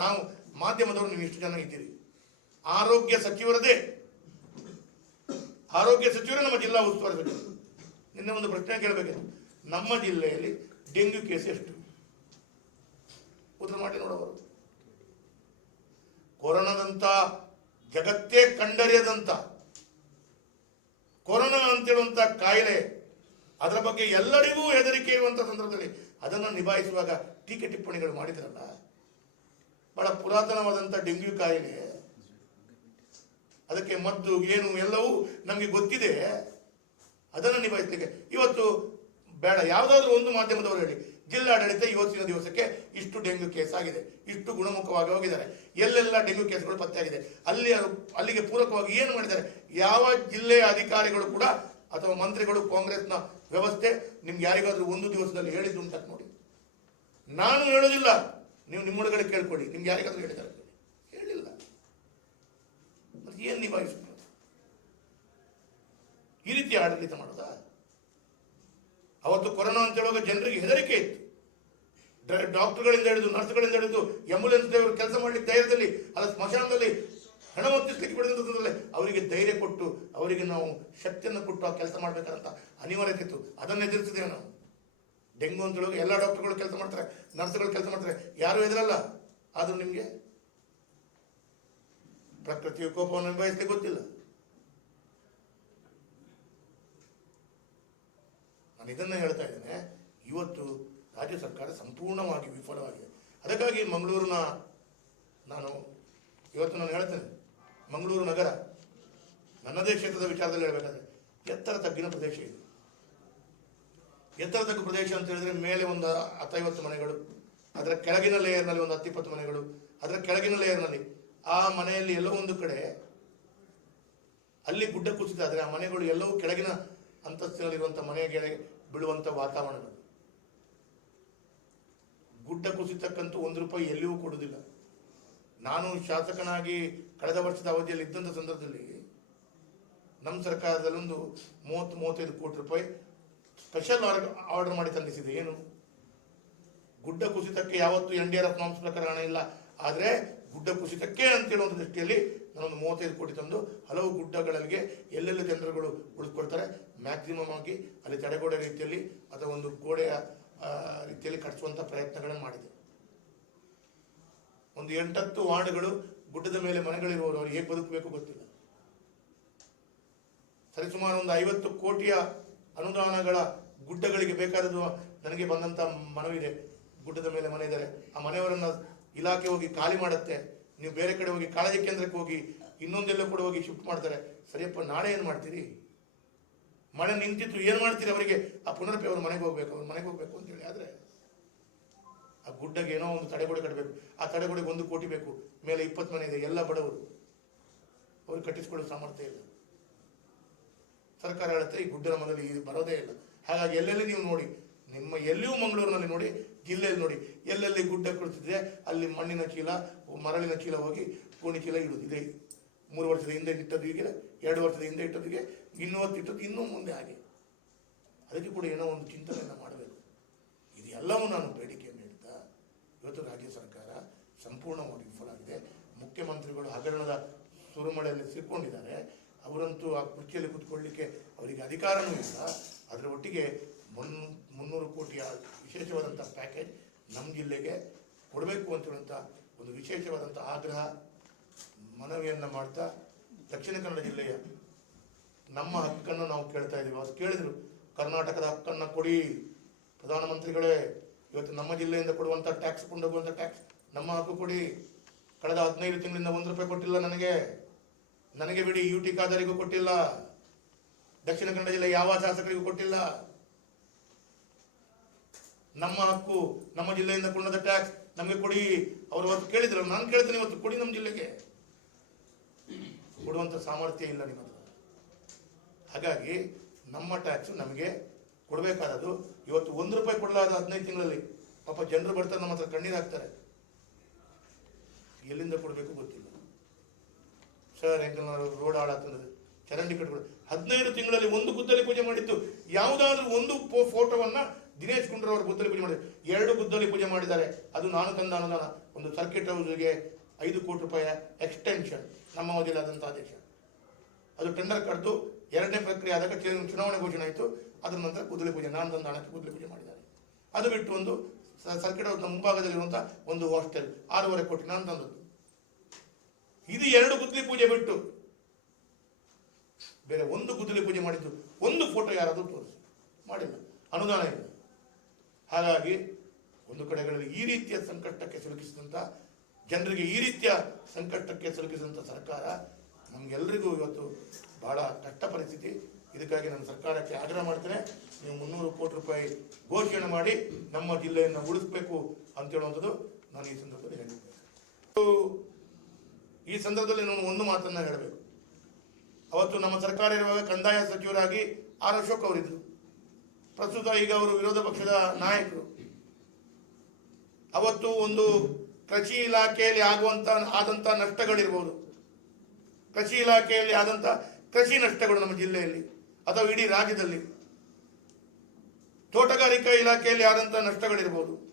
ನಾವು ಮಾಧ್ಯಮದವರು ನೀವು ಎಷ್ಟು ಜನ ಇದ್ದೀರಿ? ಆರೋಗ್ಯ ಸಚಿವರದೇ. ಆರೋಗ್ಯ ಸಚಿವರೇ ನಮ್ಮ ಜಿಲ್ಲಾ ಉಸ್ತುವಾರಿ ಸಚಿವರು. ನಿನ್ನೆ ಒಂದು ಪ್ರಶ್ನೆ ಕೇಳಬೇಕಿತ್ತು. ನಮ್ಮ ಜಿಲ್ಲೆಯಲ್ಲಿ ಡೆಂಗ್ಯೂ ಕೇಸ್ ಎಷ್ಟು? ಉತ್ತರ ಮಾಡಿ ನೋಡಬಹುದು ಕೊರೋನಾದಂತ ಜಗತ್ತೇ ಕಂಡರಿಯದಂತ ಕೊರೋನಾ ಅಂತೇಳುವಂತ ಕಾಯಿಲೆ, ಅದರ ಬಗ್ಗೆ ಎಲ್ಲರಿಗೂ ಹೆದರಿಕೆ ಇರುವಂತ ಸಂದರ್ಭದಲ್ಲಿ ಅದನ್ನು ನಿಭಾಯಿಸುವಾಗ ಟೀಕೆ ಟಿಪ್ಪಣಿಗಳು ಮಾಡಿದ್ರಲ್ಲ? ಬಹಳ ಪುರಾತನವಾದಂಥ ಡೆಂಗ್ಯೂ ಕಾಯಿಲೆ. ಅದಕ್ಕೆ ಮದ್ದು, ಏನು ಎಲ್ಲವೂ ನಮಗೆ ಗೊತ್ತಿದೆ. ಅದನ್ನು ನಿಭಾಯಿಸಲಿಕ್ಕೆ. ಇವತ್ತು ಬೇಡ, ಯಾವುದಾದ್ರೂ ಒಂದು ಮಾಧ್ಯಮದವರು ಹೇಳಿ. ಜಿಲ್ಲಾಡಳಿತ ಇವತ್ತಿನ ದಿವಸಕ್ಕೆ ಇಷ್ಟು ಡೆಂಗ್ಯೂ ಕೇಸ್ ಆಗಿದೆ. ಇಷ್ಟು ಗುಣಮುಖವಾಗಿ ಹೋಗಿದ್ದಾರೆ. ಎಲ್ಲೆಲ್ಲ ಡೆಂಗ್ಯೂ ಕೇಸ್ಗಳು ಪತ್ತೆಯಾಗಿದೆ ಅಲ್ಲಿ ಅಲ್ಲಿಗೆ ಪೂರಕವಾಗಿ ಏನು ಮಾಡಿದ್ದಾರೆ? ಯಾವ ಜಿಲ್ಲೆಯ ಅಧಿಕಾರಿಗಳು ಕೂಡ ಅಥವಾ ಮಂತ್ರಿಗಳು ಕಾಂಗ್ರೆಸ್ನ ವ್ಯವಸ್ಥೆ ನಿಮ್ಗೆ ಯಾರಿಗಾದ್ರೂ ಒಂದು ದಿವಸದಲ್ಲಿ ಅಂತ ನೋಡಿ. ನಾನು ಹೇಳೋದಿಲ್ಲ ನೀವು ನಿಮ್ಮೊಳಗಡೆ ಕೇಳ್ಕೊಡಿ, ನಿಮ್ಗೆ ಯಾರಿಗಾದ್ರೂ ಹೇಳಿದ್ದಾರೆ ಹೇಳಿಲ್ಲ. ಮತ್ತೆ ಏನು ನಿಭಾಯಿಸ್ಬೋದು? ಈ ರೀತಿ ಆಡಳಿತ ಮಾಡೋದಾ? ಅವತ್ತು ಕೊರೋನಾ ಅಂತ ಹೇಳುವಾಗ ಜನರಿಗೆ ಹೆದರಿಕೆ ಇತ್ತು. ಡಾಕ್ಟರ್ಗಳಿಂದ ಹಿಡಿದು, ನರ್ಸ್ಗಳಿಂದ ಹಿಡಿದು ಆಂಬುಲೆನ್ಸ್ ಡ್ರೈವರ್ ಕೆಲಸ ಮಾಡಲಿಕ್ಕೆ ಧೈರ್ಯದಲ್ಲಿ ಅದರ ಸ್ಮಶಾನದಲ್ಲಿ ಹಣ ಒತ್ತಿಸ್ಲಿಕ್ಕೆ ಅವರಿಗೆ ಧೈರ್ಯ ಕೊಟ್ಟು, ಅವರಿಗೆ ನಾವು ಶಕ್ತಿಯನ್ನು ಕೊಟ್ಟು ಆ ಕೆಲಸ ಮಾಡಬೇಕಾದಂತ ಅನಿವಾರ್ಯತೆ ಇತ್ತು. ಅದನ್ನು ಎದುರಿಸಿದ್ದೇವೆ ನಾವು. ಡೆಂಗು ಅಂತ ಹೇಳುವಾಗ ಎಲ್ಲ ಡಾಕ್ಟರ್ಗಳು ಕೆಲಸ ಮಾಡ್ತಾರೆ, ನರ್ಸ್ಗಳು ಕೆಲಸ ಮಾಡ್ತಾರೆ. ಯಾರು ಎದುರಲ್ಲ ಆದರೂ ನಿಮಗೆ ಪ್ರಕೃತಿ ಕೋಪವನ್ನು ನಿಭಾಯಿಸಲಿಕ್ಕೆ ಗೊತ್ತಿಲ್ಲ. ನಾನು ಇದನ್ನ ಹೇಳ್ತಾ ಇದ್ದೇನೆ, ಇವತ್ತು ರಾಜ್ಯ ಸರ್ಕಾರ ಸಂಪೂರ್ಣವಾಗಿ ವಿಫಲವಾಗಿದೆ. ಅದಕ್ಕಾಗಿ ಮಂಗಳೂರಿನ ನಾನು ಇವತ್ತು ನಾನು ಹೇಳ್ತೇನೆ, ಮಂಗಳೂರು ನಗರ, ನನ್ನದೇ ಕ್ಷೇತ್ರದ ವಿಚಾರದಲ್ಲಿ ಹೇಳಬೇಕಾದ್ರೆ ಎತ್ತರ ತಗ್ಗಿನ ಪ್ರದೇಶ ಇದೆ. ಎತ್ತರ ತಗ್ಗು ಪ್ರದೇಶ ಅಂತ ಹೇಳಿದ್ರೆ ಮೇಲೆ ಒಂದು ಹತ್ತೈವತ್ತು ಮನೆಗಳು, ಅದರ ಕೆಳಗಿನ ಲೇಯರ್ನಲ್ಲಿ ಒಂದು ಹತ್ತಿಪ್ಪತ್ತು ಮನೆಗಳು, ಅದರ ಕೆಳಗಿನ ಲೇಯರ್ನಲ್ಲಿ ಆ ಮನೆಯಲ್ಲಿ ಎಲ್ಲೋ ಒಂದು ಕಡೆ ಅಲ್ಲಿ ಗುಡ್ಡ ಕುಸಿತ ಆದರೆ ಆ ಮನೆಗಳು ಎಲ್ಲವೂ ಕೆಳಗಿನ ಅಂತಸ್ತಿನಲ್ಲಿರುವಂಥ ಮನೆಗೆ ಬೀಳುವಂಥ ವಾತಾವರಣಗಳು. ಗುಡ್ಡ ಕುಸಿತಕ್ಕಂತೂ ಒಂದು ರೂಪಾಯಿ ಎಲ್ಲಿಯೂ ಕೊಡುವುದಿಲ್ಲ. ನಾನು ಶಾಸಕನಾಗಿ ಕಳೆದ ವರ್ಷದ ಅವಧಿಯಲ್ಲಿ ಇದ್ದಂಥ ಸಂದರ್ಭದಲ್ಲಿ ನಮ್ಮ ಸರ್ಕಾರದಲ್ಲಿ ಒಂದು ಮೂವತ್ತು ಮೂವತ್ತೈದು ಕೋಟಿ ರೂಪಾಯಿ ಸ್ಪೆಷಲ್ ಆರ್ಡರ್ ಮಾಡಿ ತಂದಿಸಿದೆ. ಏನು? ಗುಡ್ಡ ಕುಸಿತಕ್ಕೆ ಯಾವತ್ತೂ N D R F norms ಪ್ರಕಾರ ಹಣ ಇಲ್ಲ. ಆದರೆ ಗುಡ್ಡ ಕುಸಿತಕ್ಕೆ ಅಂತ ಹೇಳುವಂಥ ದೃಷ್ಟಿಯಲ್ಲಿ ನಾನೊಂದು ಮೂವತ್ತೈದು ಕೋಟಿ ತಂದು ಹಲವು ಗುಡ್ಡಗಳಿಗೆ ಎಲ್ಲೆಲ್ಲ ಜನರುಗಳು ಉಳಿದುಕೊಳ್ತಾರೆ. ಮ್ಯಾಕ್ಸಿಮಮ್ ಆಗಿ ಅಲ್ಲಿ ತಡೆಗೋಡೆ ರೀತಿಯಲ್ಲಿ ಅಥವಾ ಒಂದು ಗೋಡೆಯ ರೀತಿಯಲ್ಲಿ ಕಟ್ಟಿಸುವಂಥ ಪ್ರಯತ್ನಗಳನ್ನು ಮಾಡಿದೆ. ಒಂದು ಎಂಟತ್ತು ವಾರ್ಡ್ಗಳು ಗುಡ್ಡದ ಮೇಲೆ ಮನೆಗಳಿರುವವರು, ಅವ್ರು ಹೇಗೆ ಬದುಕಬೇಕು ಗೊತ್ತಿಲ್ಲ. ಸರಿಸುಮಾರು ಒಂದು ಐವತ್ತು ಕೋಟಿಯ ಅನುದಾನಗಳ ಗುಡ್ಡಗಳಿಗೆ ಬೇಕಾದದ್ದು ನನಗೆ ಬಂದಂತ ಮನವಿದೆ. ಗುಡ್ಡದ ಮೇಲೆ ಮನೆ ಇದ್ದಾರೆ. ಆ ಮನೆಯವರನ್ನ ಇಲಾಖೆ ಹೋಗಿ ಖಾಲಿ ಮಾಡುತ್ತೆ. ನೀವು ಬೇರೆ ಕಡೆ ಹೋಗಿ ಕಾಳಜಿ ಕೇಂದ್ರಕ್ಕೆ ಹೋಗಿ ಇನ್ನೊಂದೆಲ್ಲ ಕೂಡ ಹೋಗಿ ಶಿಫ್ಟ್ ಮಾಡ್ತಾರೆ. ಸರಿಯಪ್ಪ, ನಾಳೆ ಏನು ಮಾಡ್ತೀರಿ? ಮಳೆ ನಿಂತಿತ್ತು ಏನು ಮಾಡ್ತೀರಿ ಅವರಿಗೆ? ಆ ಪುನರ್ಪಿ ಅವ್ರ ಮನೆಗೆ ಹೋಗ್ಬೇಕು, ಅವ್ರ ಮನೆಗೆ ಹೋಗ್ಬೇಕು ಅಂತೇಳಿ ಆದರೆ ಆ ಗುಡ್ಡಗೆ ಏನೋ ಒಂದು ತಡೆಗೋಡೆ ಕಟ್ಟಬೇಕು ಆ ತಡೆಗೋಡೆಗೆ ಒಂದು ಕೋಟಿ ಬೇಕು. ಮೇಲೆ ಇಪ್ಪತ್ತು ಮನೆ ಇದೆ, ಎಲ್ಲ ಬಡವರು. ಅವ್ರಿಗೆ ಕಟ್ಟಿಸ್ಕೊಳ್ಳೋ ಸಾಮರ್ಥ್ಯ ಇಲ್ಲ. ಸರ್ಕಾರ ಹೇಳುತ್ತೆ, ಈ ಗುಡ್ಡನ ಮೊದಲು ಇದು ಬರೋದೇ ಇಲ್ಲ. ಹಾಗಾಗಿ ಎಲ್ಲೆಲ್ಲಿ ನೀವು ನೋಡಿ, ನಿಮ್ಮ ಎಲ್ಲಿಯೂ ಮಂಗಳೂರಿನಲ್ಲಿ ನೋಡಿ, ಜಿಲ್ಲೆಯಲ್ಲಿ ನೋಡಿ, ಎಲ್ಲೆಲ್ಲಿ ಗುಡ್ಡ ಕುಳಿತಿದೆ, ಅಲ್ಲಿ ಮಣ್ಣಿನ ಚೀಲ, ಮರಳಿನ ಚೀಲ ಹೋಗಿ ಗೋಣಿ ಚೀಲ ಇದೆ. ಮೂರು ವರ್ಷದ ಹಿಂದೆ ಇಟ್ಟದ್ದು ಈಗಿನ ಎರಡು ವರ್ಷದ ಹಿಂದೆ ಇಟ್ಟದಿಗೆ ಇನ್ನೂ ಹೊತ್ತು ಇಟ್ಟದ್ದು ಇನ್ನೂ ಮುಂದೆ ಹಾಗೆ. ಅದಕ್ಕೆ ಕೂಡ ಏನೋ ಒಂದು ಚಿಂತನೆಯನ್ನು ಮಾಡಬೇಕು. ಇದೆಲ್ಲವೂ ನಾನು ಬೇಡಿಕೆಯನ್ನು ಇಡ್ತಾ ಇವತ್ತು ರಾಜ್ಯ ಸರ್ಕಾರ ಸಂಪೂರ್ಣವಾಗಿ ವಿಫಲಾಗಿದೆ ಮುಖ್ಯಮಂತ್ರಿಗಳು ಹಗರಣದ ಸುರುಮಳೆಯಲ್ಲಿ ಸಿಕ್ಕೊಂಡಿದ್ದಾರೆ. ಅವರಂತೂ ಆ ಕುರ್ಚಿಯಲ್ಲಿ ಕೂತ್ಕೊಳ್ಳಿಕ್ಕೆ ಅವರಿಗೆ ಅಧಿಕಾರನೂ ಇಲ್ಲ. ಅದರ ಒಟ್ಟಿಗೆ ಮುನ್, ಮುನ್ನೂರು ಕೋಟಿಯ ವಿಶೇಷವಾದಂಥ ಪ್ಯಾಕೇಜ್ ನಮ್ಮ ಜಿಲ್ಲೆಗೆ ಕೊಡಬೇಕು ಅಂತ ಹೇಳುವಂಥ ಒಂದು ವಿಶೇಷವಾದಂಥ ಆಗ್ರಹ ಮನವಿಯನ್ನು ಮಾಡ್ತಾ ದಕ್ಷಿಣ ಕನ್ನಡ ಜಿಲ್ಲೆಯ ನಮ್ಮ ಹಕ್ಕನ್ನು ನಾವು ಕೇಳ್ತಾ ಇದ್ದೀವಿ. ಅದು ಕೇಳಿದರು, ಕರ್ನಾಟಕದ ಹಕ್ಕನ್ನು ಕೊಡಿ. ಪ್ರಧಾನಮಂತ್ರಿಗಳೇ, ಇವತ್ತು ನಮ್ಮ ಜಿಲ್ಲೆಯಿಂದ ಕೊಡುವಂಥ ಟ್ಯಾಕ್ಸ್ ಕೊಂಡೋಗುವಂಥ ಟ್ಯಾಕ್ಸ್ ನಮ್ಮ ಹಕ್ಕು ಕೊಡಿ. ಕಳೆದ ಹದಿನೈದು ತಿಂಗಳಿಂದ ಒಂದು ರೂಪಾಯಿ ಕೊಟ್ಟಿಲ್ಲ ನನಗೆ. ನನಗೆ ಬಿಡಿ ಯು ಟಿ ಕೊಟ್ಟಿಲ್ಲ. ದಕ್ಷಿಣ ಕನ್ನಡ ಜಿಲ್ಲೆ ಯಾವ ಶಾಸಕರಿಗೂ ಕೊಟ್ಟಿಲ್ಲ. ನಮ್ಮ ಹಕ್ಕು ನಮ್ಮ ಜಿಲ್ಲೆಯಿಂದ ಕೊಂಡದ ಟ್ಯಾಕ್ಸ್ ನಮಗೆ ಕೊಡಿ. ಅವರು ಅವತ್ತು ಕೇಳಿದ್ರು. ನಾನು ಕೇಳ್ತೇನೆ ಇವತ್ತು. ಕೊಡಿ ನಮ್ಮ ಜಿಲ್ಲೆಗೆ. ಕೊಡುವಂಥ ಸಾಮರ್ಥ್ಯ ಇಲ್ಲ ನಿಮ್ಮದು. ಹಾಗಾಗಿ ನಮ್ಮ ಟ್ಯಾಕ್ಸ್ ನಮಗೆ ಕೊಡಬೇಕಾದದ್ದು ಇವತ್ತು ಒಂದು ರೂಪಾಯಿ ಕೊಡಲಾದ ಹದಿನೈದು ತಿಂಗಳಲ್ಲಿ. ಪಾಪ ಜನರು ಬರ್ತಾರೆ, ನಮ್ಮ ಹತ್ರ ಕಣ್ಣೀರು ಹಾಕ್ತಾರೆ. ಎಲ್ಲಿಂದ ಕೊಡಬೇಕು ಗೊತ್ತಿಲ್ಲ. ಸರ್ ರೋಡ್ ಹಾಳಾಗ್ತದೆ ಚರಂಡಿ ಕಟ್ಕೊಂಡು ಹದಿನೈದು ತಿಂಗಳಲ್ಲಿ ಒಂದು ಗುದ್ದಲಿ ಪೂಜೆ ಮಾಡಿತ್ತು. ಯಾವುದಾದ್ರೂ ಒಂದು ಫೋಟೋವನ್ನು ದಿನೇಶ್ ಗುಂಡೂರಾವ್ ಅವರು ಗುದ್ದಲಿ ಪೂಜೆ ಮಾಡಿದ್ದಾರೆ ಎರಡು ಗುದ್ದಲಿ ಪೂಜೆ ಮಾಡಿದ್ದಾರೆ. ಅದು ನಾನು ತಂದ ಅನುದಾನ. ಒಂದು ಸರ್ಕಿಟ್ ಹೌಸ್ಗೆ ಐದು ಕೋಟಿ ರೂಪಾಯಿಯ ಎಕ್ಸ್ಟೆನ್ಷನ್ ನಮ್ಮ ಅವಧಿಯಲ್ಲಾದಂಥ ಆದೇಶ ಅದು ಟೆಂಡರ್ ಕರೆದು ಎರಡನೇ ಪ್ರಕ್ರಿಯೆ ಆದಾಗ ಚುನಾವಣೆ ಘೋಷಣೆ ಆಯಿತು. ಅದರ ನಂತರ ಗುದ್ದಲಿ ಪೂಜೆ. ನಾನು ತಂದ ಹಣಕ್ಕೆ ಗುದ್ದಲಿ ಪೂಜೆ ಮಾಡಿದ್ದಾರೆ. ಅದು ಬಿಟ್ಟು ಒಂದು ಸರ್ಕಿಟ್ ಹೌಸ್ನ ಮುಂಭಾಗದಲ್ಲಿರುವಂಥ ಒಂದು ಹಾಸ್ಟೆಲ್ ಆರೂವರೆ ಕೋಟಿ ನಾನು ತಂದದ್ದು. ಇದು ಎರಡು ಗುದ್ದಲಿ ಪೂಜೆ ಬಿಟ್ಟು ಬೇರೆ ಒಂದು ಗುದ್ದಲಿ ಪೂಜೆ ಮಾಡಿದ್ದು ಒಂದು ಫೋಟೋ ಯಾರಾದರೂ ತೋರಿಸಿ. ಮಾಡಿಲ್ಲ. ಅನುದಾನ ಇಲ್ಲ. ಹಾಗಾಗಿ ಒಂದು ಕಡೆಗಳಲ್ಲಿ ಈ ರೀತಿಯ ಸಂಕಷ್ಟಕ್ಕೆ ಸಿಲುಕಿಸಿದಂಥ ಜನರಿಗೆ ಈ ರೀತಿಯ ಸಂಕಷ್ಟಕ್ಕೆ ಸಿಲುಕಿಸಿದಂಥ ಸರ್ಕಾರ ನಮಗೆಲ್ಲರಿಗೂ ಇವತ್ತು ಬಹಳ ಕಷ್ಟ ಪರಿಸ್ಥಿತಿ. ಇದಕ್ಕಾಗಿ ನಾನು ಸರ್ಕಾರಕ್ಕೆ ಆಗ್ರಹ ಮಾಡ್ತೇನೆ. ನೀವು ಮುನ್ನೂರು ಕೋಟಿ ರೂಪಾಯಿ ಘೋಷಣೆ ಮಾಡಿ ನಮ್ಮ ಜಿಲ್ಲೆಯನ್ನು ಉಳಿಸ್ಬೇಕು ಅಂತ ಹೇಳುವಂಥದ್ದು ನಾನು ಈ ಸಂದರ್ಭದಲ್ಲಿ ಹೇಳಿದ್ದೇನೆ ಈ ಸಂದರ್ಭದಲ್ಲಿ ನಾನು ಒಂದು ಮಾತನ್ನ ಹೇಳಬೇಕು. ಅವತ್ತು ನಮ್ಮ ಸರ್ಕಾರ ಇರುವಾಗ ಕಂದಾಯ ಸಚಿವರಾಗಿ ಆರ್ ಅಶೋಕ್ ಅವರಿದ್ದರು. ಪ್ರಸ್ತುತ ಈಗ ಅವರು ವಿರೋಧ ಪಕ್ಷದ ನಾಯಕರು. ಅವತ್ತು ಒಂದು ಕೃಷಿ ಇಲಾಖೆಯಲ್ಲಿ ಆಗುವಂತ, ಆದಂತ ನಷ್ಟಗಳಿರ್ಬೋದು. ಕೃಷಿ ಇಲಾಖೆಯಲ್ಲಿ ಆದಂತ ಕೃಷಿ ನಷ್ಟಗಳು ನಮ್ಮ ಜಿಲ್ಲೆಯಲ್ಲಿ ಅಥವಾ ಇಡೀ ರಾಜ್ಯದಲ್ಲಿ. ತೋಟಗಾರಿಕಾ ಇಲಾಖೆಯಲ್ಲಿ ಆದಂತ ನಷ್ಟಗಳಿರ್ಬೋದು.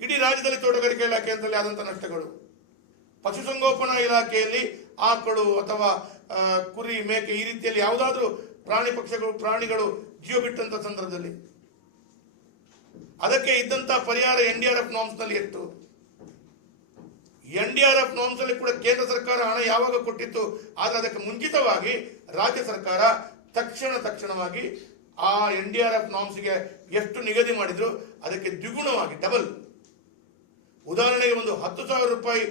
ಇಡೀ ರಾಜ್ಯದಲ್ಲಿ ತೋಟಗಾರಿಕಾ ಇಲಾಖೆ ಅಂತಲ್ಲಿ ಆದಂತ ನಷ್ಟಗಳು. ಪಶುಸಂಗೋಪನಾ ಇಲಾಖೆಯಲ್ಲಿ ಆಕಳು ಅಥವಾ ಕುರಿ, ಮೇಕೆ ಈ ರೀತಿಯಲ್ಲಿ ಯಾವುದಾದ್ರೂ ಪ್ರಾಣಿ ಪಕ್ಷಗಳು, ಪ್ರಾಣಿಗಳು ಜೀವ ಬಿಟ್ಟಂತ ಸಂದರ್ಭದಲ್ಲಿ. ಅದಕ್ಕೆ ಇದ್ದಂತ ಪರಿಹಾರ ಎನ್ ಡಿ ಆರ್ ಎಫ್ನಲ್ಲಿ ಇತ್ತು. N D R F norms ಅಲ್ಲಿ ಕೂಡ ಕೇಂದ್ರ ಸರ್ಕಾರ ಹಣ ಯಾವಾಗ ಕೊಟ್ಟಿತ್ತು, ಆದರೆ ಅದಕ್ಕೆ ಮುಂಚಿತವಾಗಿ ರಾಜ್ಯ ಸರ್ಕಾರ ತಕ್ಷಣ ತಕ್ಷಣವಾಗಿ ಆ ಎನ್ ಡಿ ಆರ್ ಎಫ್ ನಾಮ್ಸ್ಗೆ ಎಷ್ಟು ನಿಗದಿ ಮಾಡಿದ್ರು, ಅದಕ್ಕೆ ದ್ವಿಗುಣವಾಗಿ, ಡಬಲ್. ಉದಾಹರಣೆಗೆ ಒಂದು ಹತ್ತು ಸಾವಿರ ರೂಪಾಯಿ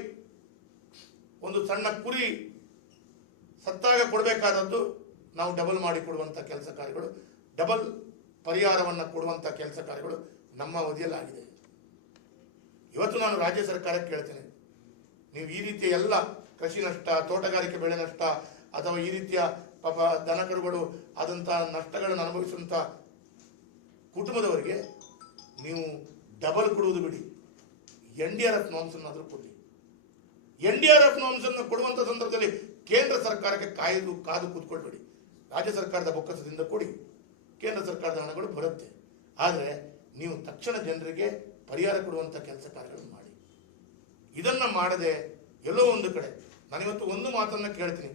ಒಂದು ಸಣ್ಣ ಕುರಿ ಸತ್ತಾಗ ಕೊಡಬೇಕಾದದ್ದು ನಾವು ಡಬಲ್ ಮಾಡಿ ಕೊಡುವಂಥ ಕೆಲಸ ಕಾರ್ಯಗಳು ಡಬಲ್ ಪರಿಹಾರವನ್ನು ಕೊಡುವಂಥ ಕೆಲಸ ಕಾರ್ಯಗಳು ನಮ್ಮ ಅವಧಿಯಲ್ಲಿ ಆಗಿದೆ ಇವತ್ತು ನಾನು ರಾಜ್ಯ ಸರ್ಕಾರಕ್ಕೆ ಕೇಳ್ತೇನೆ, ನೀವು ಈ ರೀತಿಯ ಎಲ್ಲ ಕೃಷಿ ನಷ್ಟ, ತೋಟಗಾರಿಕೆ ಬೆಳೆ ನಷ್ಟ, ಅಥವಾ ಈ ರೀತಿಯ ಪಾಪ ದನಕರುಗಳು ಆದಂಥ ನಷ್ಟಗಳನ್ನು ಅನುಭವಿಸುವಂಥ ಕುಟುಂಬದವರಿಗೆ ನೀವು ಡಬಲ್ ಕೊಡುವುದು ಬಿಡಿ. ಎನ್ ಡಿ ಆರ್ ಎಫ್ ನಾಮ್ಸನ್ನಾದರೂ ಕೊಡಿ. ಎನ್ ಡಿ ಆರ್ ಎಫ್ ಅಂಶವನ್ನು ಕೊಡುವಂತ ಸಂದರ್ಭದಲ್ಲಿ ಕೇಂದ್ರ ಸರ್ಕಾರಕ್ಕೆ ಕಾಯ್ದು ಕಾದು ಕೂತ್ಕೊಳ್ಬೇಡಿ. ರಾಜ್ಯ ಸರ್ಕಾರದ ಬೊಕ್ಕಸದಿಂದ ಕೊಡಿ ಕೇಂದ್ರ ಸರ್ಕಾರದ ಹಣಗಳು ಬರುತ್ತೆ. ಆದರೆ ನೀವು ತಕ್ಷಣ ಜನರಿಗೆ ಪರಿಹಾರ ಕೊಡುವಂಥ ಕೆಲಸ ಕಾರ್ಯಗಳನ್ನು ಮಾಡಿ. ಇದನ್ನ ಮಾಡದೆ ಎಲ್ಲೋ ಒಂದು ಕಡೆ, ನಾನಿವತ್ತು ಒಂದು ಮಾತನ್ನ ಕೇಳ್ತೀನಿ.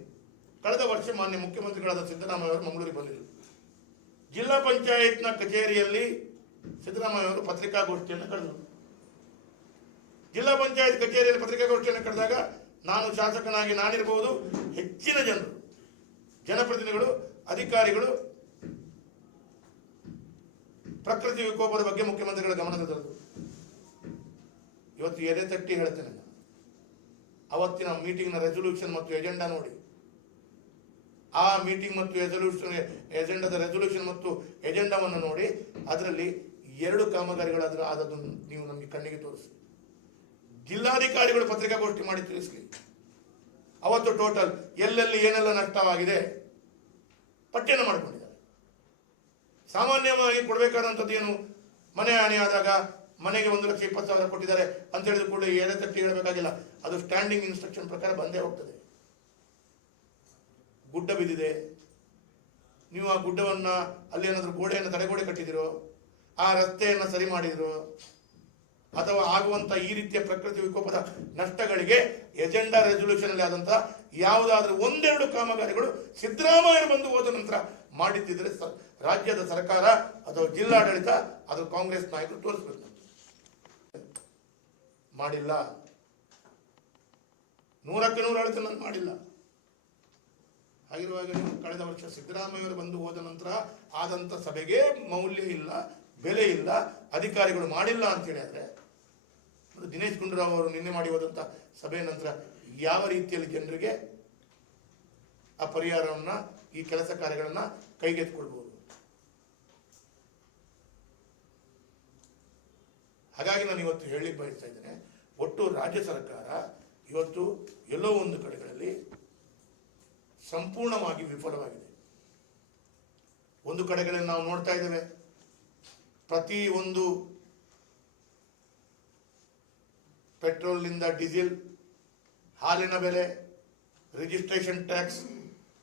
ಕಳೆದ ವರ್ಷ ಮಾನ್ಯ ಮುಖ್ಯಮಂತ್ರಿಗಳಾದ ಸಿದ್ದರಾಮಯ್ಯ ಅವರು ಮಂಗಳೂರಿಗೆ ಬಂದಿದ್ದರು ಜಿಲ್ಲಾ ಪಂಚಾಯತ್ನ ಕಚೇರಿಯಲ್ಲಿ ಸಿದ್ದರಾಮಯ್ಯ ಅವರು ಪತ್ರಿಕಾಗೋಷ್ಠಿಯನ್ನು ಕರೆದರು ಜಿಲ್ಲಾ ಪಂಚಾಯತ್ ಕಚೇರಿಯಲ್ಲಿ ಪತ್ರಿಕಾಗೋಷ್ಠಿಯನ್ನು ಕರೆದಾಗ ನಾನು ಶಾಸಕನಾಗಿ ನಾನಿರಬಹುದು. ಹೆಚ್ಚಿನ ಜನರು, ಜನಪ್ರತಿನಿಧಿಗಳು, ಅಧಿಕಾರಿಗಳು ಪ್ರಕೃತಿ ವಿಕೋಪದ ಬಗ್ಗೆ ಮುಖ್ಯಮಂತ್ರಿಗಳ ಗಮನದ ತಂದರು ಇವತ್ತು ಎದೆ ತಟ್ಟಿ ಹೇಳ್ತೇನೆ ಅವತ್ತಿನ ಮೀಟಿಂಗ್ನ ರೆಸೊಲ್ಯೂಷನ್ ಮತ್ತು ಎಜೆಂಡಾ ನೋಡಿ. ಆ ಮೀಟಿಂಗ್ ಮತ್ತು ರೆಸೊಲ್ಯೂಷನ್ ಎಜೆಂಡಾದ ರೆಸೊಲ್ಯೂಷನ್ ಮತ್ತು ಎಜೆಂಡಾವನ್ನು ನೋಡಿ. ಅದರಲ್ಲಿ ಎರಡು ಕಾಮಗಾರಿಗಳಾದರೂ ಆದದ್ದು ನೀವು ನಮಗೆ ಕಣ್ಣಿಗೆ ತೋರಿಸಿ. ಜಿಲ್ಲಾಧಿಕಾರಿಗಳು ಪತ್ರಿಕಾಗೋಷ್ಠಿ ಮಾಡಿ ತಿಳಿಸಲಿ. ಅವತ್ತು ಟೋಟಲ್ ಎಲ್ಲೆಲ್ಲಿ ಏನೆಲ್ಲ ನಷ್ಟವಾಗಿದೆ ಪಟ್ಟಿಯನ್ನು ಮಾಡಿಕೊಂಡಿದ್ದಾರೆ. ಸಾಮಾನ್ಯವಾಗಿ ಕೊಡಬೇಕಾದಂಥದ್ದು ಏನು? ಮನೆ ಹಾನಿ ಆದಾಗ ಮನೆಗೆ ಒಂದು ಲಕ್ಷ ಇಪ್ಪತ್ತು ಸಾವಿರ ಕೊಟ್ಟಿದ್ದಾರೆ ಅಂತ ಹೇಳಿದ ಕೂಡ ಏನೇ ತಟ್ಟಿ ಹೇಳಬೇಕಾಗಿಲ್ಲ. ಅದು ಸ್ಟ್ಯಾಂಡಿಂಗ್ ಇನ್ಸ್ಟ್ರಕ್ಷನ್ ಪ್ರಕಾರ ಬಂದೇ ಹೋಗ್ತದೆ. ಗುಡ್ಡ ಬಿದ್ದಿದೆ. ನೀವು ಆ ಗುಡ್ಡವನ್ನು ಅಲ್ಲಿ ಏನಾದರೂ ಗೋಡೆಯನ್ನು ತಡೆಗೋಡೆ ಕಟ್ಟಿದಿರೋ ಆ ರಸ್ತೆಯನ್ನು ಸರಿ ಮಾಡಿದಿರೋ? ಅಥವಾ ಆಗುವಂತ ಈ ರೀತಿಯ ಪ್ರಕೃತಿ ವಿಕೋಪದ ನಷ್ಟಗಳಿಗೆ ಎಜೆಂಡಾ ರೆಸೊಲ್ಯೂಷನ್ ಅಲ್ಲಿ ಆದಂತಹ ಯಾವುದಾದ್ರೂ ಒಂದೆರಡು ಕಾಮಗಾರಿಗಳು ಸಿದ್ದರಾಮಯ್ಯ ಬಂದು ಹೋದ ನಂತರ ಮಾಡಿದ್ದಿದ್ರೆ ರಾಜ್ಯದ ಸರ್ಕಾರ ಅಥವಾ ಜಿಲ್ಲಾಡಳಿತ ಅದು ಕಾಂಗ್ರೆಸ್ ನಾಯಕರು ತೋರಿಸ್ಬೇಕು. ಮಾಡಿಲ್ಲ. ನೂರಕ್ಕೆ ನೂರು ಆಡಳಿತ ನಾನು ಮಾಡಿಲ್ಲ. ಹಾಗಿರುವಾಗ ನೀವು ಕಳೆದ ವರ್ಷ ಸಿದ್ದರಾಮಯ್ಯವರು ಬಂದು ಹೋದ ನಂತರ ಆದಂತ ಸಭೆಗೆ ಮೌಲ್ಯ ಇಲ್ಲ, ಬೆಲೆ ಇಲ್ಲ, ಅಧಿಕಾರಿಗಳು ಮಾಡಿಲ್ಲ ಅಂತ ಹೇಳಿದ್ರೆ ಮತ್ತು ದಿನೇಶ್ ಗುಂಡೂರಾವ್ ಅವರು ನಿನ್ನೆ ಮಾಡಿ ಹೋದಂಥ ಸಭೆಯ ನಂತರ ಯಾವ ರೀತಿಯಲ್ಲಿ ಜನರಿಗೆ ಆ ಪರಿಹಾರವನ್ನ, ಈ ಕೆಲಸ ಕಾರ್ಯಗಳನ್ನ ಕೈಗೆತ್ತಿಕೊಳ್ಬಹುದು ಹಾಗಾಗಿ ನಾನು ಇವತ್ತು ಹೇಳಿ ಬಯಸ್ತಾ ಇದ್ದೇನೆ, ಒಟ್ಟು ರಾಜ್ಯ ಸರ್ಕಾರ ಇವತ್ತು ಎಲ್ಲೋ ಒಂದು ಕಡೆಗಳಲ್ಲಿ ಸಂಪೂರ್ಣವಾಗಿ ವಿಫಲವಾಗಿದೆ. ಒಂದು ಕಡೆಗಳಲ್ಲಿ ನಾವು ನೋಡ್ತಾ ಇದ್ದೇವೆ, ಪ್ರತಿ ಒಂದು ಪೆಟ್ರೋಲ್ನಿಂದ ಡೀಸೆಲ್, ಹಾಲಿನ ಬೆಲೆ registration tax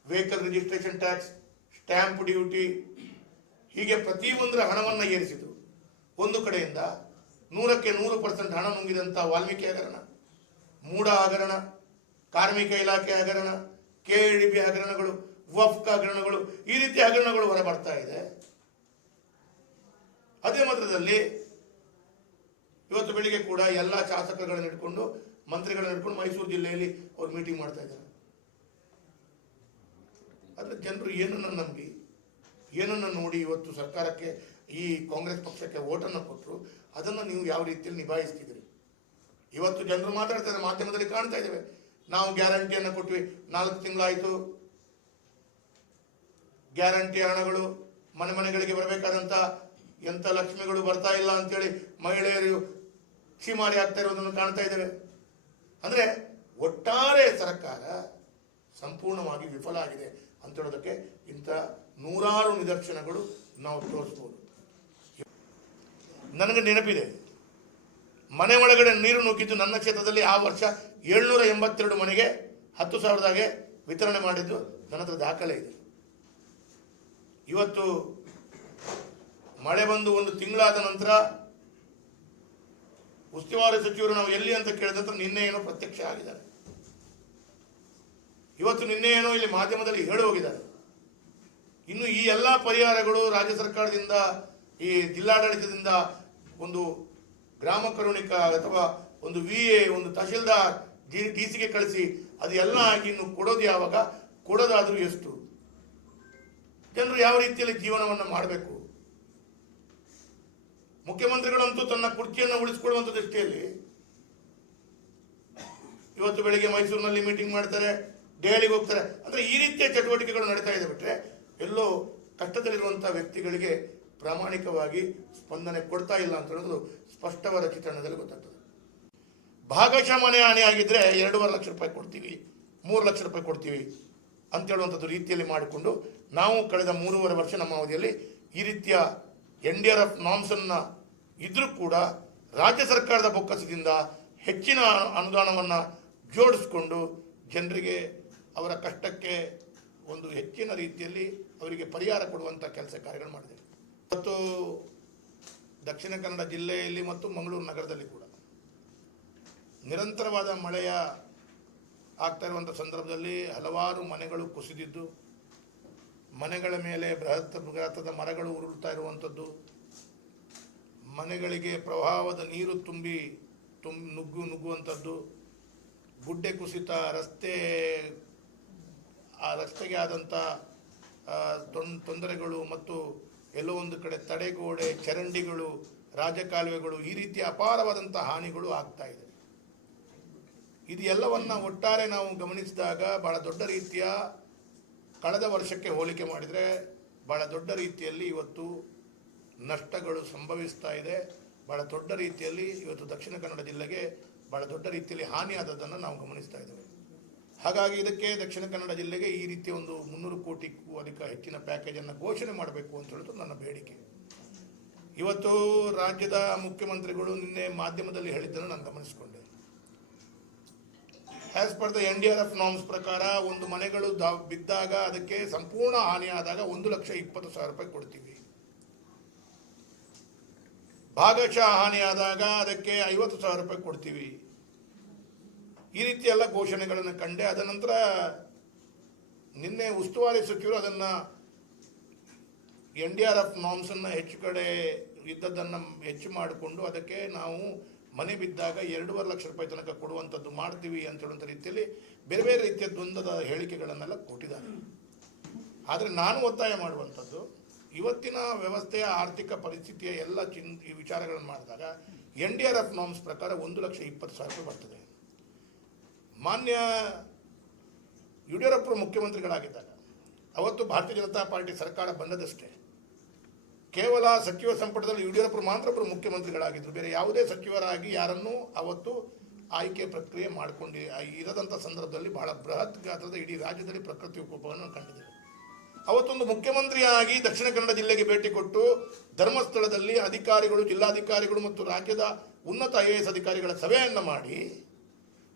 vehicle registration tax stamp duty ಹೀಗೆ ಪ್ರತಿಯೊಂದರ ಹಣವನ್ನು ಏರಿಸಿತು ಒಂದು ಕಡೆಯಿಂದ ನೂರಕ್ಕೆ ನೂರು ಪರ್ಸೆಂಟ್ ಹಣ ನುಂಗಿದಂಥ ವಾಲ್ಮೀಕಿ ಹಗರಣ ಮೂಡ ಹಗರಣ, ಕಾರ್ಮಿಕ ಇಲಾಖೆ ಹಗರಣ, ಕೆ ಬಿ ಹಗರಣಗಳು, ವಫ್ಕ್ ಹಗರಣಗಳು, ಈ ರೀತಿ ಹಗರಣಗಳು ಹೊರಬರ್ತಾ ಇದೆ. ಅದೇ ಮಾತ್ರದಲ್ಲಿ ಇವತ್ತು ಬೆಳಿಗ್ಗೆ ಕೂಡ ಎಲ್ಲ ಶಾಸಕರುಗಳನ್ನ ಇಟ್ಕೊಂಡು ಮಂತ್ರಿಗಳನ್ನ ಇಟ್ಕೊಂಡು ಮೈಸೂರು ಜಿಲ್ಲೆಯಲ್ಲಿ ಅವ್ರು ಮೀಟಿಂಗ್ ಮಾಡ್ತಾ ಇದ್ದಾರೆ. ಆದರೆ ಜನರು ಏನನ್ನ ನಂಬಿ, ಏನನ್ನ ನೋಡಿ ಇವತ್ತು ಸರ್ಕಾರಕ್ಕೆ, ಈ ಕಾಂಗ್ರೆಸ್ ಪಕ್ಷಕ್ಕೆ ಓಟನ್ನು ಕೊಟ್ಟರು ಅದನ್ನು ನೀವು ಯಾವ ರೀತಿಯಲ್ಲಿ ನಿಭಾಯಿಸ್ತಿದ್ರಿ ಇವತ್ತು ಜನರು ಮಾತಾಡ್ತಾರೆ, ಮಾಧ್ಯಮದಲ್ಲಿ ಕಾಣ್ತಾ ಇದ್ದೇವೆ. ನಾವು ಗ್ಯಾರಂಟಿಯನ್ನು ಕೊಟ್ವಿ, ನಾಲ್ಕು ತಿಂಗಳಾಯಿತು. ಗ್ಯಾರಂಟಿ ಹಣಗಳು ಮನೆ ಮನೆಗಳಿಗೆ ಬರಬೇಕಾದಂಥ ಎಂಥ ಲಕ್ಷ್ಮಿಗಳು ಬರ್ತಾ ಇಲ್ಲ ಅಂತೇಳಿ ಮಹಿಳೆಯರು ಛೀಮಾರಿ ಆಗ್ತಾ ಇರೋದನ್ನು ಕಾಣ್ತಾ ಇದ್ದೇವೆ. ಅಂದರೆ ಒಟ್ಟಾರೆ ಸರ್ಕಾರ ಸಂಪೂರ್ಣವಾಗಿ ವಿಫಲ ಆಗಿದೆ ಅಂತ ಹೇಳೋದಕ್ಕೆ ಇಂಥ ನೂರಾರು ನಿದರ್ಶನಗಳು ನಾವು ತೋರಿಸ್ಬೋದು. ನನಗೆ ನೆನಪಿದೆ, ಮನೆ ಒಳಗಡೆ ನೀರು ನುಗ್ಗಿದ್ದು ನನ್ನ ಕ್ಷೇತ್ರದಲ್ಲಿ ಆ ವರ್ಷ ಏಳ್ನೂರ ಎಂಬತ್ತೆರಡು ಮನೆಗೆ ಹತ್ತು ಸಾವಿರದಾಗೆ ವಿತರಣೆ ಮಾಡಿದ್ದು ನನ್ನ ಹತ್ರ ದಾಖಲೆ ಇದೆ. ಇವತ್ತು ಮಳೆ ಬಂದು ಒಂದು ತಿಂಗಳಾದ ನಂತರ ಉಸ್ತುವಾರಿ ಸಚಿವರು ನಾವು ಎಲ್ಲಿ ಅಂತ ಕೇಳಿದಂತ ನಿನ್ನೆ ಏನೋ ಪ್ರತ್ಯಕ್ಷ ಆಗಿದ್ದಾರೆ. ಇವತ್ತು ನಿನ್ನೆ ಏನೋ ಇಲ್ಲಿ ಮಾಧ್ಯಮದಲ್ಲಿ ಹೇಳಿ ಹೋಗಿದ್ದಾರೆ. ಇನ್ನು ಈ ಎಲ್ಲ ಪರಿಹಾರಗಳು ರಾಜ್ಯ ಸರ್ಕಾರದಿಂದ, ಈ ಜಿಲ್ಲಾಡಳಿತದಿಂದ ಒಂದು ಗ್ರಾಮ ಕರುಣಿಕ ಅಥವಾ ಒಂದು ವಿ ಎ, ಒಂದು ತಹಶೀಲ್ದಾರ್ ಡಿ ಡಿ ಸಿಗೆ ಕಳಿಸಿ ಅದು ಎಲ್ಲ ಆಗಿ ಇನ್ನು ಕೊಡೋದು ಯಾವಾಗ? ಕೊಡೋದಾದರೂ ಎಷ್ಟು? ಜನರು ಯಾವ ರೀತಿಯಲ್ಲಿ ಜೀವನವನ್ನು ಮಾಡಬೇಕು? ಮುಖ್ಯಮಂತ್ರಿಗಳಂತೂ ತನ್ನ ಕುರ್ಚಿಯನ್ನು ಉಳಿಸಿಕೊಳ್ಳುವಂಥ ದೃಷ್ಟಿಯಲ್ಲಿ ಇವತ್ತು ಬೆಳಿಗ್ಗೆ ಮೈಸೂರಿನಲ್ಲಿ ಮೀಟಿಂಗ್ ಮಾಡ್ತಾರೆ, ದೆಹಲಿಗೆ ಹೋಗ್ತಾರೆ. ಅಂದ್ರೆ ಈ ರೀತಿಯ ಚಟುವಟಿಕೆಗಳು ನಡೀತಾ ಇದೆ ಬಿಟ್ರೆ ಎಲ್ಲೋ ಕಷ್ಟದಲ್ಲಿರುವಂಥ ವ್ಯಕ್ತಿಗಳಿಗೆ ಪ್ರಾಮಾಣಿಕವಾಗಿ ಸ್ಪಂದನೆ ಕೊಡ್ತಾ ಇಲ್ಲ ಅಂತ ಹೇಳೋದು ಸ್ಪಷ್ಟವಾದ ಚಿತ್ರಣದಲ್ಲಿ ಗೊತ್ತಾಗ್ತದೆ. ಭಾಗಶಃ ಮನೆ ಹಾನಿ ಆಗಿದ್ರೆ ಎರಡೂವರೆ ಲಕ್ಷ ರೂಪಾಯಿ ಕೊಡ್ತೀವಿ, ಮೂರು ಲಕ್ಷ ರೂಪಾಯಿ ಕೊಡ್ತೀವಿ ಅಂತ ಹೇಳುವಂಥದ್ದು ರೀತಿಯಲ್ಲಿ ಮಾಡಿಕೊಂಡು ನಾವು ಕಳೆದ ಮೂರುವರೆ ವರ್ಷ ನಮ್ಮ ಅವಧಿಯಲ್ಲಿ ಈ ರೀತಿಯ ಎನ್ ಡಿ ಆರ್ ಎಫ್ ನಾಮ್ಸನ್ನ ಇದ್ರೂ ಕೂಡ ರಾಜ್ಯ ಸರ್ಕಾರದ ಬೊಕ್ಕಸದಿಂದ ಹೆಚ್ಚಿನ ಅನುದಾನವನ್ನು ಜೋಡಿಸ್ಕೊಂಡು ಜನರಿಗೆ ಅವರ ಕಷ್ಟಕ್ಕೆ ಒಂದು ಹೆಚ್ಚಿನ ರೀತಿಯಲ್ಲಿ ಅವರಿಗೆ ಪರಿಹಾರ ಕೊಡುವಂಥ ಕೆಲಸ ಕಾರ್ಯಗಳು ಮಾಡಿದೆ ಮತ್ತು ದಕ್ಷಿಣ ಕನ್ನಡ ಜಿಲ್ಲೆಯಲ್ಲಿ ಮತ್ತು ಮಂಗಳೂರು ನಗರದಲ್ಲಿ ಕೂಡ. ನಿರಂತರವಾದ ಮಳೆಯ ಆಗ್ತಾ ಇರುವಂಥ ಸಂದರ್ಭದಲ್ಲಿ ಹಲವಾರು ಮನೆಗಳು ಕುಸಿದಿದ್ದು ಮನೆಗಳ ಮೇಲೆ ಬೃಹತ್ ಬೃಹತ್ತದ ಮರಗಳು ಉರುಳ್ತಾ ಇರುವಂಥದ್ದು ಮನೆಗಳಿಗೆ ಪ್ರವಾಹದ ನೀರು ತುಂಬಿ ತುಂ, ನುಗ್ಗು ನುಗ್ಗುವಂಥದ್ದು ಗುಡ್ಡೆ ಕುಸಿತ, ರಸ್ತೆ, ಆ ರಸ್ತೆಗೆ ಆದಂಥ ತೊಂದರೆಗಳು ಮತ್ತು ಎಲ್ಲೋ ಒಂದು ಕಡೆ ತಡೆಗೋಡೆ, ಚರಂಡಿಗಳು, ರಾಜಕಾಲುವೆಗಳು ಈ ರೀತಿಯ ಅಪಾರವಾದಂಥ ಹಾನಿಗಳು ಆಗ್ತಾ ಇದೆ. ಇದು ಎಲ್ಲವನ್ನು ಒಟ್ಟಾರೆ ನಾವು ಗಮನಿಸಿದಾಗ ಬಹಳ ದೊಡ್ಡ ರೀತಿಯ ಕಳೆದ ವರ್ಷಕ್ಕೆ ಹೋಲಿಕೆ ಮಾಡಿದರೆ ಬಹಳ ದೊಡ್ಡ ರೀತಿಯಲ್ಲಿ ಇವತ್ತು ನಷ್ಟಗಳು ಸಂಭವಿಸ್ತಾ ಇದೆ. ಬಹಳ ದೊಡ್ಡ ರೀತಿಯಲ್ಲಿ ಇವತ್ತು ದಕ್ಷಿಣ ಕನ್ನಡ ಜಿಲ್ಲೆಗೆ ಬಹಳ ದೊಡ್ಡ ರೀತಿಯಲ್ಲಿ ಹಾನಿಯಾದದ್ದನ್ನು ನಾವು ಗಮನಿಸ್ತಾ ಇದ್ದೇವೆ. ಹಾಗಾಗಿ ಇದಕ್ಕೆ ದಕ್ಷಿಣ ಕನ್ನಡ ಜಿಲ್ಲೆಗೆ ಈ ರೀತಿಯ ಒಂದು ಮುನ್ನೂರು ಕೋಟಿಗೂ ಅಧಿಕ ಹೆಚ್ಚಿನ ಪ್ಯಾಕೇಜನ್ನು ಘೋಷಣೆ ಮಾಡಬೇಕು ಅಂತ ಹೇಳಿದ್ರು ನನ್ನ ಬೇಡಿಕೆ. ಇವತ್ತು ರಾಜ್ಯದ ಮುಖ್ಯಮಂತ್ರಿಗಳು ನಿನ್ನೆ ಮಾಧ್ಯಮದಲ್ಲಿ ಹೇಳಿದ್ದನ್ನು ನಾನು ಗಮನಿಸಿಕೊಂಡೆ. As per the N D R F norms ಪ್ರಕಾರ, ಒಂದು ಮನೆಗಳು ಬಿದ್ದಾಗ ಅದಕ್ಕೆ ಸಂಪೂರ್ಣ ಹಾನಿಯಾದಾಗ ಒಂದು ಲಕ್ಷ ಇಪ್ಪತ್ತು ಸಾವಿರ ರೂಪಾಯಿ ಕೊಡ್ತೀವಿ. ಭಾಗಶಃ ಹಾನಿಯಾದಾಗ ಅದಕ್ಕೆ ಐವತ್ತು ಸಾವಿರ ರೂಪಾಯಿ ಕೊಡ್ತೀವಿ. ಈ ರೀತಿ ಎಲ್ಲ ಘೋಷಣೆಗಳನ್ನು ಕಂಡೆ. ಅದ ನಂತರ ನಿನ್ನೆ ಉಸ್ತುವಾರಿ ಸಚಿವರು ಅದನ್ನು ಎನ್ ಡಿ ಆರ್ ಎಫ್ ನಾಮ್ಸನ್ನು ಹೆಚ್ಚು ಕಡೆ ಇದ್ದದ್ದನ್ನು ಹೆಚ್ಚು ಮಾಡಿಕೊಂಡು ಅದಕ್ಕೆ ನಾವು ಮನೆ ಬಿದ್ದಾಗ ಎರಡೂವರೆ ಲಕ್ಷ ರೂಪಾಯಿ ತನಕ ಕೊಡುವಂಥದ್ದು ಮಾಡ್ತೀವಿ ಅಂತ ಹೇಳುವಂಥ ರೀತಿಯಲ್ಲಿ ಬೇರೆ ಬೇರೆ ರೀತಿಯ ದ್ವಂದ್ವದ ಹೇಳಿಕೆಗಳನ್ನೆಲ್ಲ ಕೊಟ್ಟಿದ್ದಾರೆ. ಆದರೆ ನಾನು ಒತ್ತಾಯ ಮಾಡುವಂಥದ್ದು, ಇವತ್ತಿನ ವ್ಯವಸ್ಥೆಯ ಆರ್ಥಿಕ ಪರಿಸ್ಥಿತಿಯ ಎಲ್ಲ ಚಿನ್, ಈ ವಿಚಾರಗಳನ್ನು ಮಾಡಿದಾಗ N D R F norms ಪ್ರಕಾರ ಒಂದು ಲಕ್ಷ ಇಪ್ಪತ್ತು ಸಾವಿರ ರೂಪಾಯಿ ಬರ್ತದೆ. ಮಾನ್ಯ ಯಡಿಯೂರಪ್ಪರು ಮುಖ್ಯಮಂತ್ರಿಗಳಾಗಿದ್ದಾಗ, ಅವತ್ತು ಭಾರತೀಯ ಜನತಾ ಪಾರ್ಟಿ ಸರ್ಕಾರ ಬಂದದಷ್ಟೇ. ಕೇವಲ ಸಚಿವ ಸಂಪುಟದಲ್ಲಿ ಯಡಿಯೂರಪ್ಪರು ಮಾತ್ರ ಒಬ್ಬರು ಮುಖ್ಯಮಂತ್ರಿಗಳಾಗಿದ್ದರು ಬೇರೆ ಯಾವುದೇ ಸಚಿವರಾಗಿ ಯಾರನ್ನು ಅವತ್ತು ಆಯ್ಕೆ ಪ್ರಕ್ರಿಯೆ ಮಾಡಿಕೊಂಡು ಇರದಂಥ ಸಂದರ್ಭದಲ್ಲಿ ಬಹಳ ಬೃಹತ್ ಗಾತ್ರದ ಇಡೀ ರಾಜ್ಯದಲ್ಲಿ ಪ್ರಕೃತಿ ವಿಕೋಪವನ್ನು ಕಂಡಿದೆ ಅವತ್ತೊಂದು ಮುಖ್ಯಮಂತ್ರಿಯಾಗಿ ದಕ್ಷಿಣ ಕನ್ನಡ ಜಿಲ್ಲೆಗೆ ಭೇಟಿ ಕೊಟ್ಟು ಧರ್ಮಸ್ಥಳದಲ್ಲಿ ಅಧಿಕಾರಿಗಳು, ಜಿಲ್ಲಾಧಿಕಾರಿಗಳು ಮತ್ತು ರಾಜ್ಯದ ಉನ್ನತ ಐ ಎ ಎಸ್ ಅಧಿಕಾರಿಗಳ ಸಭೆಯನ್ನು ಮಾಡಿ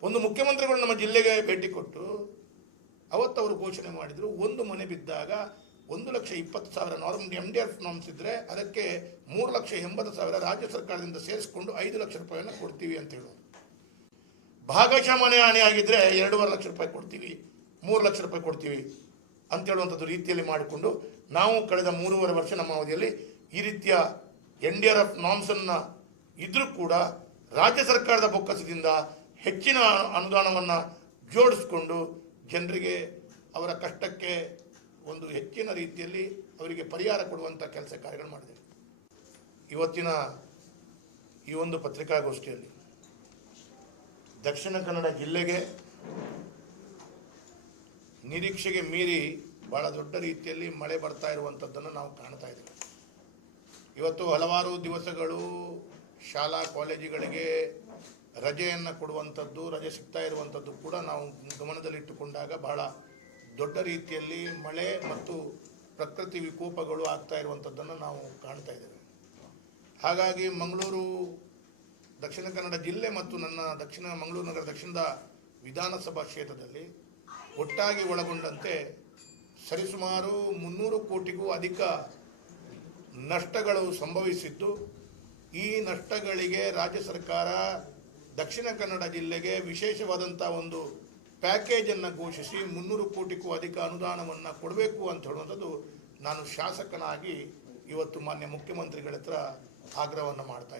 ಒಂದು ಮುಖ್ಯಮಂತ್ರಿಗಳು ನಮ್ಮ ಜಿಲ್ಲೆಗೆ ಭೇಟಿ ಕೊಟ್ಟು ಅವತ್ತು ಅವರು ಘೋಷಣೆ ಮಾಡಿದರು. ಒಂದು ಮನೆ ಬಿದ್ದಾಗ ಒಂದು ಲಕ್ಷ ಇಪ್ಪತ್ತು ಸಾವಿರ normal M D F norms ಇದ್ದರೆ ಅದಕ್ಕೆ ಮೂರು ಲಕ್ಷ ಎಂಬತ್ತು ಸಾವಿರ ರಾಜ್ಯ ಸರ್ಕಾರದಿಂದ ಸೇರಿಸ್ಕೊಂಡು ಐದು ಲಕ್ಷ ರೂಪಾಯಿಯನ್ನು ಕೊಡ್ತೀವಿ ಅಂತ ಹೇಳೋದು ಭಾಗಶಃ ಮನೆ ಹಾನಿ ಆಗಿದ್ರೆ ಎರಡೂವರೆ ಲಕ್ಷ ರೂಪಾಯಿ ಕೊಡ್ತೀವಿ, ಮೂರು ಲಕ್ಷ ರೂಪಾಯಿ ಕೊಡ್ತೀವಿ ಅಂತ ಹೇಳುವಂಥದ್ದು ರೀತಿಯಲ್ಲಿ ಮಾಡಿಕೊಂಡು ನಾವು ಕಳೆದ ಮೂರುವರೆ ವರ್ಷ ನಮ್ಮ ಅವಧಿಯಲ್ಲಿ ಈ ರೀತಿಯ ಎನ್ ಡಿ ಆರ್ ಎಫ್ ನಾಮ್ಸನ್ನು ಇದ್ರೂ ಕೂಡ ರಾಜ್ಯ ಸರ್ಕಾರದ ಬೊಕ್ಕಸದಿಂದ ಹೆಚ್ಚಿನ ಅನುದಾನವನ್ನು ಜೋಡಿಸ್ಕೊಂಡು ಜನರಿಗೆ ಅವರ ಕಷ್ಟಕ್ಕೆ ಒಂದು ಹೆಚ್ಚಿನ ರೀತಿಯಲ್ಲಿ ಅವರಿಗೆ ಪರಿಹಾರ ಕೊಡುವಂಥ ಕೆಲಸ ಕಾರ್ಯಗಳು ಮಾಡಿದ್ದೇವೆ ಇವತ್ತಿನ ಈ ಒಂದು ಪತ್ರಿಕಾಗೋಷ್ಠಿಯಲ್ಲಿ ದಕ್ಷಿಣ ಕನ್ನಡ ಜಿಲ್ಲೆಗೆ ನಿರೀಕ್ಷೆಗೆ ಮೀರಿ ಬಹಳ ದೊಡ್ಡ ರೀತಿಯಲ್ಲಿ ಮಳೆ ಬರ್ತಾ ಇರುವಂಥದ್ದನ್ನು ನಾವು ಕಾಣ್ತಾ ಇದ್ದೇವೆ. ಇವತ್ತು ಹಲವಾರು ದಿವಸಗಳು ಶಾಲಾ ಕಾಲೇಜುಗಳಿಗೆ ರಜೆಯನ್ನು ಕೊಡುವಂಥದ್ದು ರಜೆ ಸಿಗ್ತಾ ಇರುವಂಥದ್ದು ಕೂಡ ನಾವು ಗಮನದಲ್ಲಿಟ್ಟುಕೊಂಡಾಗ ಬಹಳ ದೊಡ್ಡ ರೀತಿಯಲ್ಲಿ ಮಳೆ ಮತ್ತು ಪ್ರಕೃತಿ ವಿಕೋಪಗಳು ಆಗ್ತಾ ಇರುವಂಥದ್ದನ್ನು ನಾವು ಕಾಣ್ತಾ ಇದ್ದೇವೆ. ಹಾಗಾಗಿ ಮಂಗಳೂರು ದಕ್ಷಿಣ ಕನ್ನಡ ಜಿಲ್ಲೆ ಮತ್ತು ನನ್ನ ದಕ್ಷಿಣ, ಮಂಗಳೂರು ನಗರ ದಕ್ಷಿಣದ ವಿಧಾನಸಭಾ ಕ್ಷೇತ್ರದಲ್ಲಿ ಒಟ್ಟಾಗಿ ಒಳಗೊಂಡಂತೆ ಸರಿಸುಮಾರು ಮುನ್ನೂರು ಕೋಟಿಗೂ ಅಧಿಕ ನಷ್ಟಗಳು ಸಂಭವಿಸಿದ್ದು, ಈ ನಷ್ಟಗಳಿಗೆ ರಾಜ್ಯ ಸರ್ಕಾರ ದಕ್ಷಿಣ ಕನ್ನಡ ಜಿಲ್ಲೆಗೆ ವಿಶೇಷವಾದಂಥ ಒಂದು ಪ್ಯಾಕೇಜನ್ನು ಘೋಷಿಸಿ ಮುನ್ನೂರು ಕೋಟಿಗೂ ಅಧಿಕ ಅನುದಾನವನ್ನು ಕೊಡಬೇಕು ಅಂತ ಹೇಳುವಂಥದ್ದು ನಾನು ಶಾಸಕನಾಗಿ ಇವತ್ತು ಮಾನ್ಯ ಮುಖ್ಯಮಂತ್ರಿಗಳ ಹತ್ರ ಆಗ್ರಹವನ್ನು ಮಾಡ್ತಾ